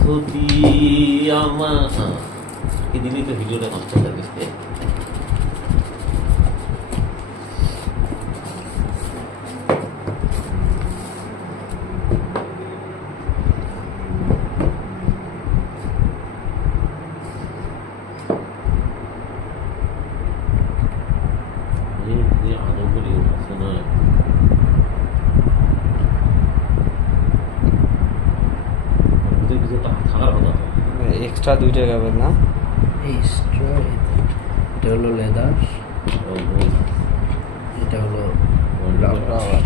ক্ষতি আমার এদিনই তো ভিডিওটা নষ্ট হয়ে গেছে। আদৌ করি আছে না থাকার কথা এক্সট্রা 2 টাকা পাবেন না এক্সট্রা। এটা হলো লেদার, এটা হলো রাবার।